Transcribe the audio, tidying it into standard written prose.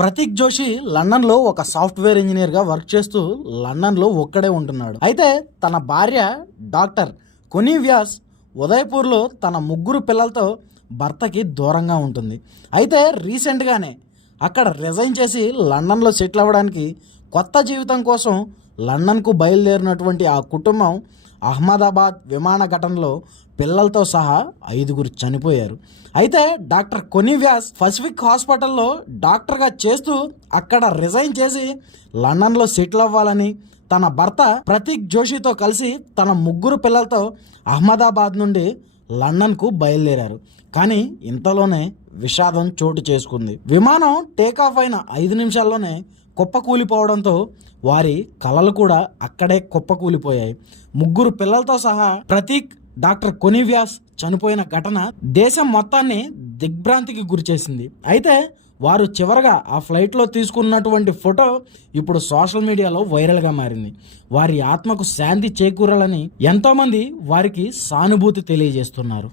ప్రతీక్ జోషి లండన్లో ఒక సాఫ్ట్వేర్ ఇంజనీర్గా వర్క్ చేస్తూ లండన్లో ఒక్కడే ఉంటున్నాడు. అయితే తన భార్య డాక్టర్ కొనీ వ్యాస్ ఉదయపూర్లో తన ముగ్గురు పిల్లలతో భర్తకి దూరంగా ఉంటుంది. అయితే రీసెంట్గానే అక్కడ రిజైన్ చేసి లండన్లో సెటిల్ అవ్వడానికి కొత్త జీవితం కోసం లండన్కు బయలుదేరినటువంటి ఆ కుటుంబం అహ్మదాబాద్ విమాన ఘటనలో పిల్లలతో సహా 5 చనిపోయారు. అయితే డాక్టర్ కొనీ వ్యాస్ పసిఫిక్ హాస్పిటల్లో డాక్టర్గా చేస్తూ అక్కడ రిజైన్ చేసి లండన్లో సెటిల్ అవ్వాలని తన భర్త ప్రతీక్ జోషితో కలిసి తన ముగ్గురు పిల్లలతో అహ్మదాబాద్ నుండి లండన్కు బయలుదేరారు. కానీ ఇంతలోనే విషాదం చోటు చేసుకుంది. విమానం టేకాఫ్ అయిన 5 నిమిషాల్లోనే కుప్పకూలిపోవడంతో వారి కలలు కూడా అక్కడే కుప్పకూలిపోయాయి. ముగ్గురు పిల్లలతో సహా ప్రతీక్, డాక్టర్ కొనీ వ్యాస్ చనిపోయిన ఘటన దేశం మొత్తాన్ని దిగ్భ్రాంతికి గురిచేసింది. అయితే వారు చివరగా ఆ ఫ్లైట్లో తీసుకున్నటువంటి ఫోటో ఇప్పుడు సోషల్ మీడియాలో వైరల్గా మారింది. వారి ఆత్మకు శాంతి చేకూరాలని ఎంతోమంది వారికి సానుభూతి తెలియజేస్తున్నారు.